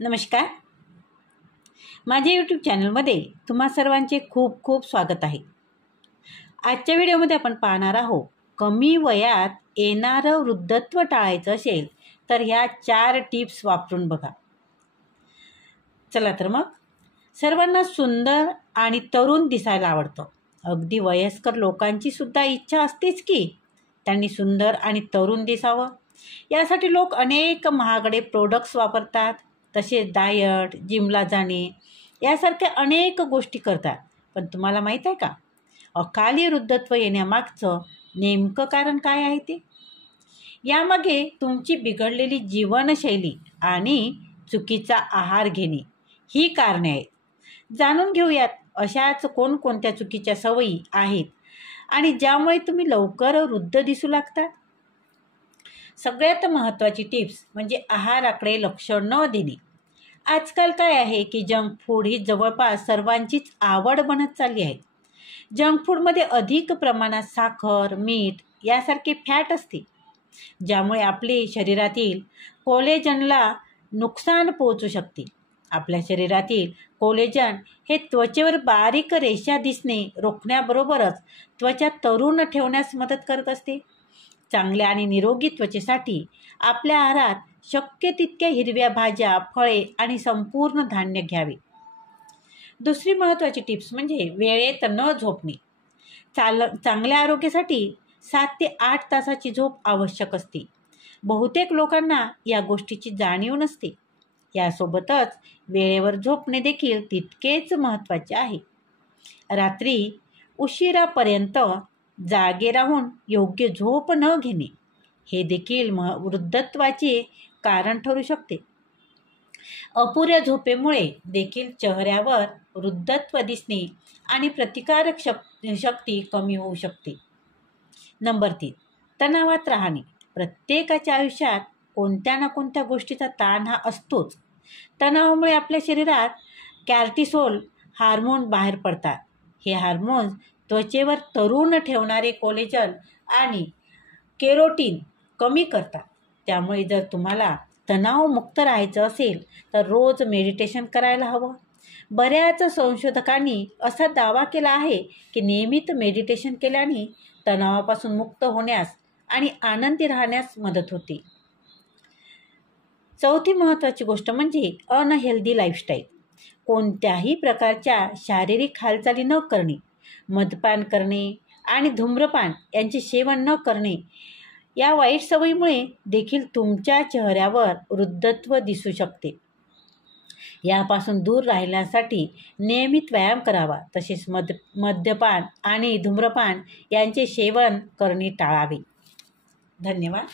नमस्कार. माझ्या यूट्यूब चॅनलमध्ये तुम्हा सर्वांचे खूप खूप स्वागत आहे. आजच्या व्हिडिओमध्ये आपण पाहणार आहोत, कमी वयात येणारं वृद्धत्व टाळायचं असेल तर ह्या 4 टिप्स वापरून बघा. चला तर मग, सर्वांना सुंदर आणि तरुण दिसायला आवडतं. अगदी वयस्कर लोकांची सुद्धा इच्छा असतेच की त्यांनी सुंदर आणि तरुण दिसावं. यासाठी लोक अनेक महागडे प्रोडक्ट्स वापरतात. तसेच डायट, जिमला जाणे यासारख्या अनेक गोष्टी करतात. पण तुम्हाला माहीत आहे का, अकाली वृद्धत्व येण्यामागचं नेमकं कारण काय आहे ते? यामागे तुमची बिघडलेली जीवनशैली आणि चुकीचा आहार घेणे ही कारणे आहेत. जाणून घेऊयात अशाच कोणकोणत्या चुकीच्या सवयी आहेत आणि ज्यामुळे तुम्ही लवकर वृद्ध दिसू लागतात. सगळ्यात महत्त्वाची टिप्स म्हणजे आहाराकडे लक्ष न देणे. आजकाल काय आहे की जंक फूड ही जवळपास सर्वांचीच आवड बनत चालली आहे. जंक फूडमध्ये अधिक प्रमाणात साखर, मीठ यासारखे फॅट असते, ज्यामुळे आपले शरीरातील कोलेजनला नुकसान पोहोचू शकते. आपल्या शरीरातील कोलेजन हे त्वचेवर बारीक रेषा दिसणे रोखण्याबरोबरच त्वचा तरुण ठेवण्यास मदत करत असते. चांगल्या आणि निरोगी त्वचेसाठी आपल्या आहारात शक्य तितक्या हिरव्या भाज्या, फळे आणि संपूर्ण धान्य घ्यावे. दुसरी महत्त्वाची टिप्स म्हणजे वेळेत न झोपणे. चांगल्या आरोग्यासाठी 7 ते 8 तासाची झोप आवश्यक असते. बहुतेक लोकांना या गोष्टीची जाणीव नसते. यासोबतच वेळेवर झोपणे देखील तितकेच महत्त्वाचे आहे. रात्री उशिरापर्यंत जागे राहून योग्य झोप न घेणे हे देखील वृद्धत्वाचे कारण ठरू शकते. अपुऱ्या झोपेमुळे देखील चेहऱ्यावर वृद्धत्व दिसणे आणि प्रतिकारक शक्ती कमी होऊ शकते. नंबर 3, तणावात राहणे. प्रत्येकाच्या आयुष्यात कोणत्या ना कोणत्या गोष्टीचा ताण हा असतोच. तणावामुळे आपल्या शरीरात कॉर्टिसोल हार्मोन बाहेर पडतात. हे हार्मोन्स त्वचेवर तरुण ठेवणारे कोलेजन आणि केरोटीन कमी करतात. त्यामुळे जर तुम्हाला तणावमुक्त राहायचं असेल तर रोज मेडिटेशन करायला हवं. बऱ्याच संशोधकांनी असा दावा केला आहे की नियमित मेडिटेशन केल्याने तणावापासून मुक्त होण्यास आणि आनंदी राहण्यास मदत होते. चौथी महत्त्वाची गोष्ट म्हणजे अनहेल्दी लाईफस्टाईल. कोणत्याही प्रकारच्या शारीरिक हालचाली न करणे, मद्यपान करणे आणि धूम्रपान यांचे सेवन न करणे या वाईट सवयीमुळे देखील तुमच्या चेहऱ्यावर वृद्धत्व दिसू शकते. यापासून दूर राहण्यासाठी नियमित व्यायाम करावा. तसेच मद्यपान आणि धूम्रपान यांचे सेवन करणे टाळावे. धन्यवाद.